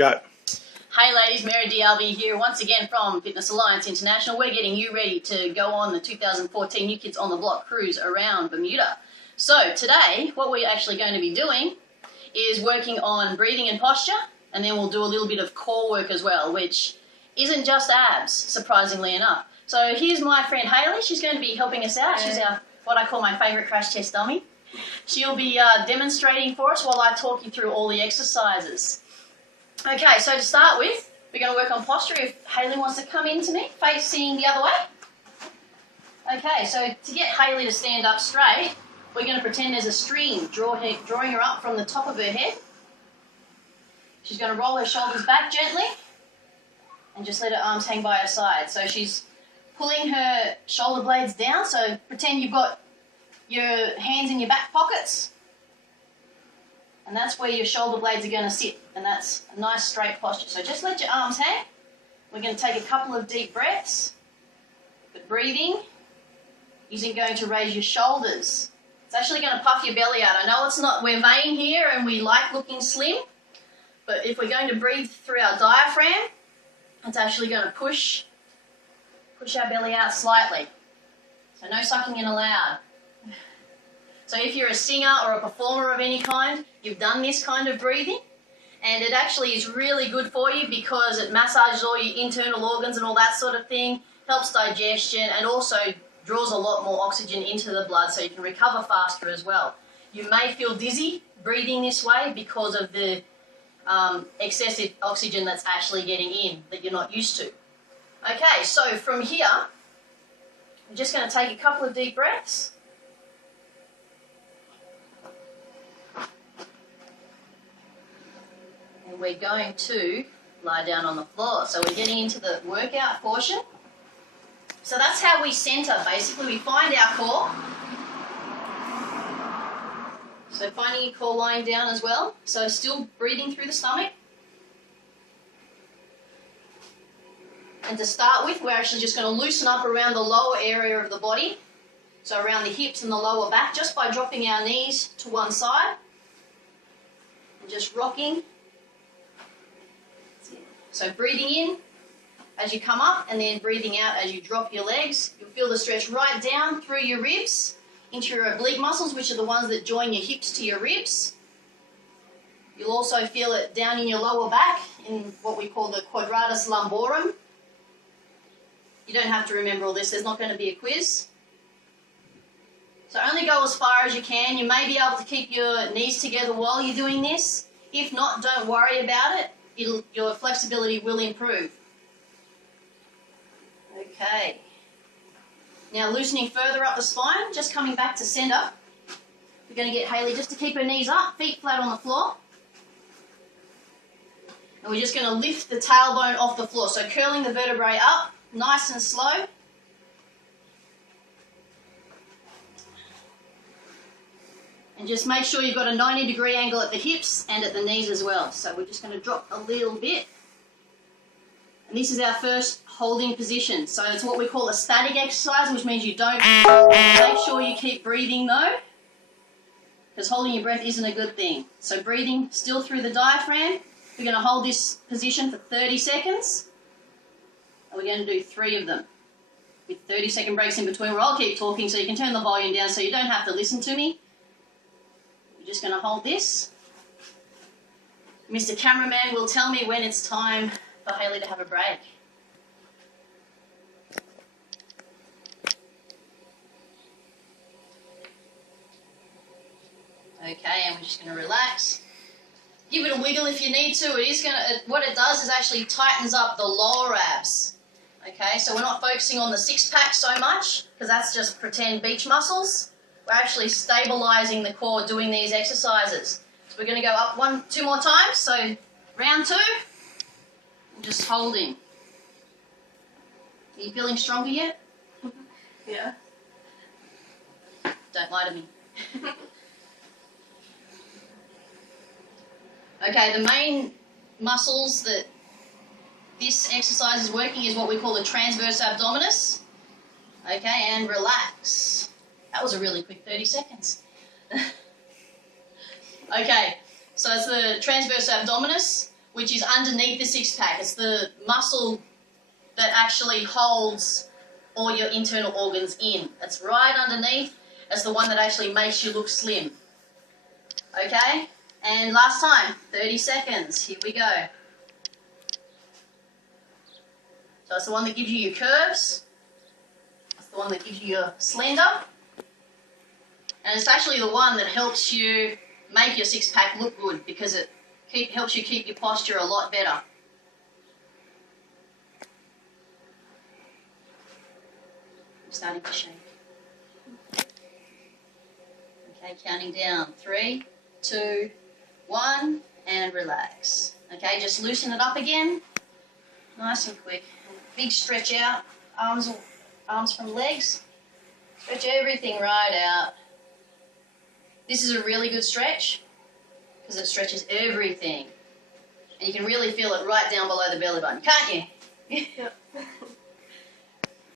Go. Hey ladies, Mary DLV here once again from Fitness Alliance International. We're getting you ready to go on the 2014 New Kids on the Block cruise around Bermuda. So today, what we're actually going to be doing is working on breathing and posture, and then we'll do a little bit of core work as well, which isn't just abs, surprisingly enough. So here's my friend Hayley. She's going to be helping us out. She's our, what I call my favourite crash test dummy. She'll be demonstrating for us while I talk you through all the exercises. Okay, so to start with, we're going to work on posture. If Hayley wants to come in to me, facing the other way. Okay, so to get Hayley to stand up straight, we're going to pretend there's a string drawing her up from the top of her head. She's going to roll her shoulders back gently and just let her arms hang by her side. So she's pulling her shoulder blades down, so pretend you've got your hands in your back pockets. And that's where your shoulder blades are going to sit, and that's a nice straight posture. So just let your arms hang. We're going to take a couple of deep breaths, but breathing isn't going to raise your shoulders. It's actually going to puff your belly out. I know it's not, we're vain here and we like looking slim, but if we're going to breathe through our diaphragm, it's actually going to push our belly out slightly. So no sucking in allowed. So if you're a singer or a performer of any kind, you've done this kind of breathing, and it actually is really good for you because it massages all your internal organs and all that sort of thing, helps digestion, and also draws a lot more oxygen into the blood so you can recover faster as well. You may feel dizzy breathing this way because of the excessive oxygen that's actually getting in that you're not used to. Okay, so from here, I'm just going to take a couple of deep breaths. And we're going to lie down on the floor. So we're getting into the workout portion. So that's how we center, basically. We find our core. So finding your core lying down as well. So still breathing through the stomach. And to start with, we're actually just going to loosen up around the lower area of the body. So around the hips and the lower back, just by dropping our knees to one side. And just rocking. So breathing in as you come up and then breathing out as you drop your legs. You'll feel the stretch right down through your ribs into your oblique muscles, which are the ones that join your hips to your ribs. You'll also feel it down in your lower back in what we call the quadratus lumborum. You don't have to remember all this. There's not going to be a quiz. So only go as far as you can. You may be able to keep your knees together while you're doing this. If not, don't worry about it. Your flexibility will improve. Okay. Now loosening further up the spine, just coming back to centre. We're going to get Hayley just to keep her knees up, feet flat on the floor. And we're just going to lift the tailbone off the floor. So curling the vertebrae up, nice and slow. And just make sure you've got a 90-degree angle at the hips and at the knees as well. So we're just going to drop a little bit. And this is our first holding position. So it's what we call a static exercise, which means you don't. Make sure you keep breathing though, because holding your breath isn't a good thing. So breathing still through the diaphragm. We're going to hold this position for 30 seconds. And we're going to do 3 of them with 30-second breaks in between, where I'll keep talking so you can turn the volume down so you don't have to listen to me. We're just going to hold this. Mr. Cameraman will tell me when it's time for Hayley to have a break. Okay, and we're just going to relax. Give it a wiggle if you need to. It is going to, what it does is actually tightens up the lower abs. Okay, so we're not focusing on the six-pack so much, because that's just pretend beach muscles. We're actually stabilizing the core doing these exercises. So we're going to go up 2 more times. So round 2, just holding. Are you feeling stronger yet? Yeah. Don't lie to me. Okay, the main muscles that this exercise is working is what we call the transverse abdominis. Okay, and relax. That was a really quick 30 seconds. Okay, so it's the transverse abdominis. which is underneath the six-pack. It's the muscle that actually holds all your internal organs in. It's right underneath. It's the one that actually makes you look slim. Okay? And last time, 30 seconds. Here we go. So it's the one that gives you your curves. It's the one that gives you your slender. And it's actually the one that helps you make your six-pack look good because it helps you keep your posture a lot better. I'm starting to shake. Okay, counting down. 3, 2, 1, and relax. Okay, just loosen it up again. Nice and quick. Big stretch out. Arms from legs. Stretch everything right out. This is a really good stretch because it stretches everything. And you can really feel it right down below the belly button, can't you? Yep.